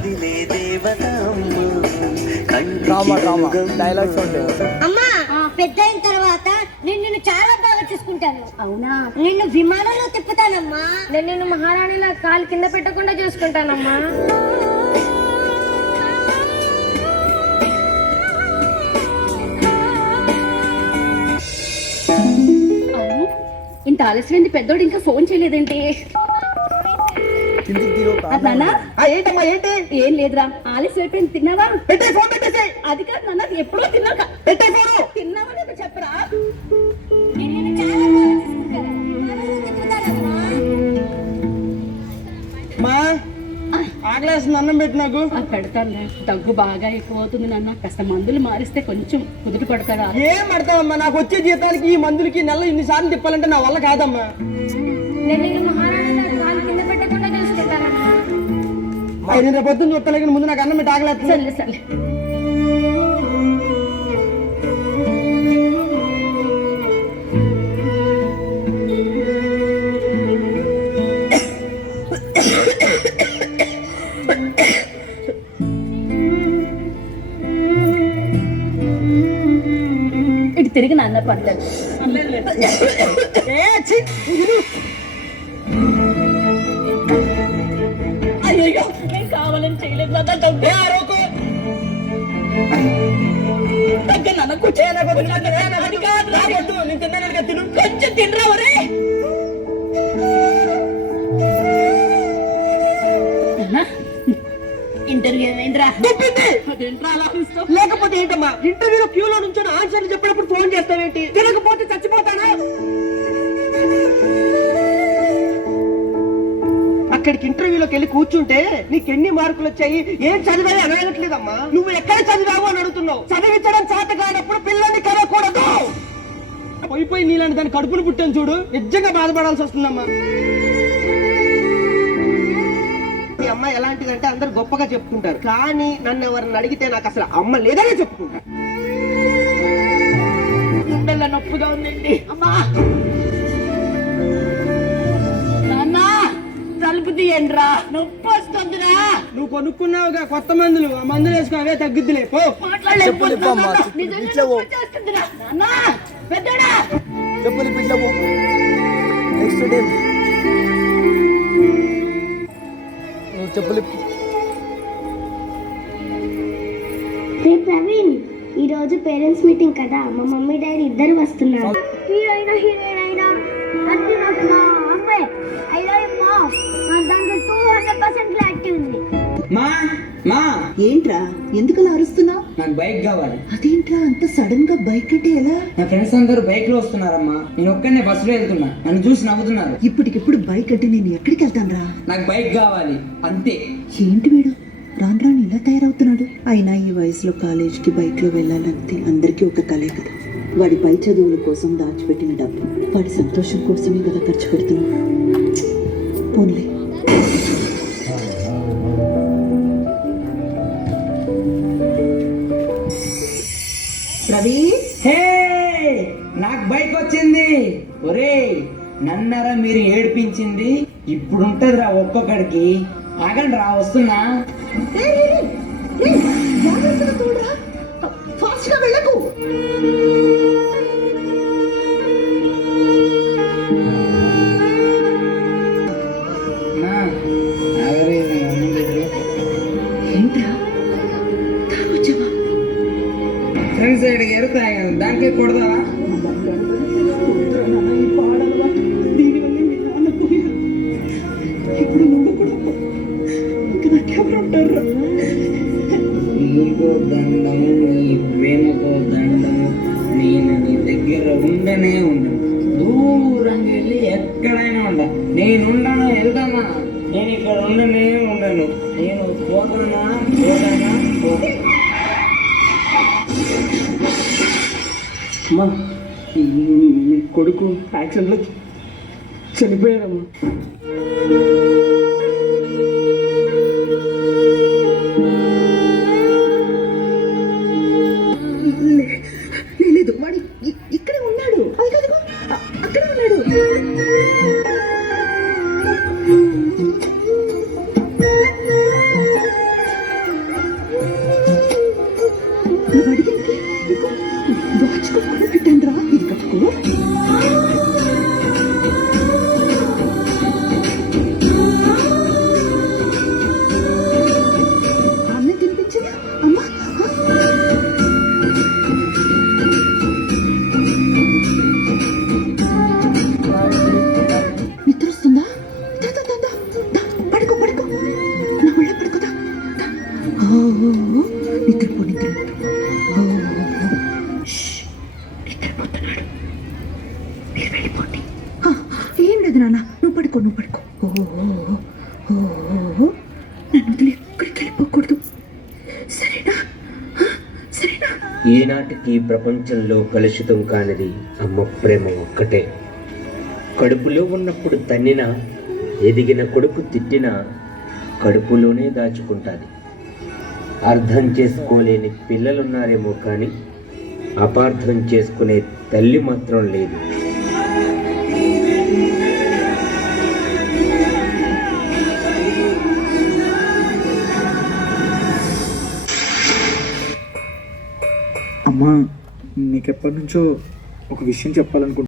కదిలే దేవత డైలాగ్స్ ఉంటాయి. అమ్మా పెద్ద అయిన తర్వాత నిన్ను చాలా బాగా చూసుకుంటాను. అవునా? నిన్ను విమానంలో తిప్పుతానమ్మా. నేను నిన్ను మహారాణిలా కాలు కింద పెట్టకుండా చూసుకుంటానమ్మా. ఇంత ఆలస్యమైంది, పెద్దోడు ఇంకా ఫోన్ చేయలేదేంటి? ఏంటమ్మా ఏంటి? ఏం లేదురా, ఆలస్యం అయిపోయింది. తిన్నావా? అది కాదు నాన్న, ఎప్పుడో తిన్నాక తిన్నావా లేదా చెప్పరా? నిన్ను చాలా బాగా చూసుకుంటాను. విమానంలో తిప్పుతానమ్మా. ఆకలేస్తుంది, అన్నం పెట్టి నాకు. పెడతాను. దగ్గు బాగా ఎక్కువ అవుతుంది నాన్న, కాస్త మందులు మారిస్తే కొంచెం కుదుట పడతారా? ఏం పడతావమ్మా, నాకు వచ్చే జీతానికి ఈ మందులకి నెల ఇన్నిసార్లు తిప్పాలంటే నా వల్ల కాదమ్మా. నేను నిన్ను మహారాణిలా కాలు కింద పెట్టకుండా చూసుకుంటానమ్మా. రేపు పొద్దున్న చూస్తలే, ముందు నాకు అన్నం పెట్టి ఆకలేస్తుంది. సర్లే సర్లే. ఇటు తిరిగి నాన్న పడలేదు. అయ్యో నేను కావాలని చేయలేదు నాన్న. కొంచెం తినరా ఒరే. ఇంటర్వ్యూ ఏమైందిరా? లేకపోతే ఏంటమ్మా, ఇంటర్వ్యూలో క్యూలో నుంచి ఆన్సర్లు చెప్పినప్పుడు ఫోన్ చేస్తావేంటి? తినకపోతే చచ్చిపోతానా? అక్కడికి ఇంటర్వ్యూలోకి వెళ్ళి కూర్చుంటే నీకు ఎన్ని మార్కులు వచ్చాయి, ఏం చదివాయి అని అడగట్లేదమ్మా. నువ్వు ఎక్కడ చదివావు అని అడుగుతున్నావు. చదివించడం చేత కానప్పుడు పిల్లల్ని కలవకూడదు. పోయిపోయి నీలాంటి దాని కడుపును పుట్టాను చూడు, నిజంగా బాధపడాల్సి వస్తుందమ్మా. ఈ అమ్మ ఎలాంటిదంటే అందరు గొప్పగా చెప్పుకుంటారు, కానీ నన్ను ఎవరిని అడిగితే నాకు అసలు అమ్మ లేదనే చెప్పుకుంటారు. గుండెల్లో నొప్పిగా ఉందండి అమ్మా. తలుపు తీయండిరా, నొప్పి వస్తుందిరా. నువ్వు కొనుక్కున్నావుగా కొత్త మందులు, ఆ మందులు వేసుకో, అవే తగ్గిద్దిలే. ప్రవీణ్, ఈ రోజు పేరెంట్స్ మీటింగ్ కదా, మా మమ్మీ డాడీ ఇద్దరు వస్తున్నారు. హీరోయిన్ అయినా అంటే నాకు మా అమ్మాయి ఐ లవ్ యు మా. దాంట్లో 200% క్లారిటీ ఉంది. మా ఏంట్రా ఎందుకలా అరుస్తున్నావు? నాకు బైక్ కావాలి. అదేంట్రా అంత సడన్ గా బైక్ అంటే ఎలా? నా ఫ్రెండ్స్ అందరూ బైక్ లో వస్తున్నారమ్మా, నేను ఒక్కనే బస్సులో వెళ్తున్నా, నన్ను చూసి నవ్వుతున్నారు. ఇప్పటికిప్పుడు బైక్ అంటే నేను ఎక్కడికి వెళ్తానురా? నాకు బైక్ కావాలి అంతే. ఏంటి వీడు రాను రాను ఇలా తయారవుతున్నాడు? అయినా ఈ వయసులో కాలేజీకి బైక్ లో వెళ్ళాలంటే అందరికీ ఒక కలే కదా. వాడి పై చదువుల కోసం దాచిపెట్టిన డబ్బు వాడి సంతోషం కోసమే కదా ఖర్చు పెడుతున్నాడు. పోన్లే. రవి, హే నాకు బైక్ వచ్చింది. ఒరే నన్నరా మీరు ఏడిపించింది, ఇప్పుడు ఉంటదిరా ఒక్కొక్కడికి. ఆగండి రా, వస్తున్నా. ఫాస్ట్ గా వెళ్ళకు. ఏంట్రా తాగొచ్చావా? ఫ్రెండ్స్ సైడ్కి ఎరుతాయి కదా, దానికే కొడదావా? నీకు దండము, నీ ప్రేమకు దండము, నేను నీ దగ్గర ఉండనే ఉండను. దూరంగా వెళ్ళి ఎక్కడైనా ఉండ, నేను ఉండను. వెళ్తానా? నేను ఇక్కడ ఉండనే ఉండను. నేను పోతానా పోతానా పోతా. అమ్మా, నీ కొడుకు యాక్సిడెంట్లో చనిపోయారమ్మా. లేదు, వాడు ఇక్కడే ఉన్నాడు. అక్కడే ఉన్నాడు. ఈనాటికి ఈ ప్రపంచంలో కలుషితం కానిది అమ్మ ప్రేమ ఒక్కటే. కడుపులో ఉన్నప్పుడు తన్నినా, ఎదిగిన కొడుకు తిట్టినా కడుపులోనే దాచుకుంటుంది. అర్థం చేసుకోలేని పిల్లలున్నారేమో కానీ అపార్థం చేసుకునే తల్లి మాత్రం లేదు. అమ్మా, నీకెప్పటి నుంచో ఒక విషయం చెప్పాలనుకుంటున్నాను.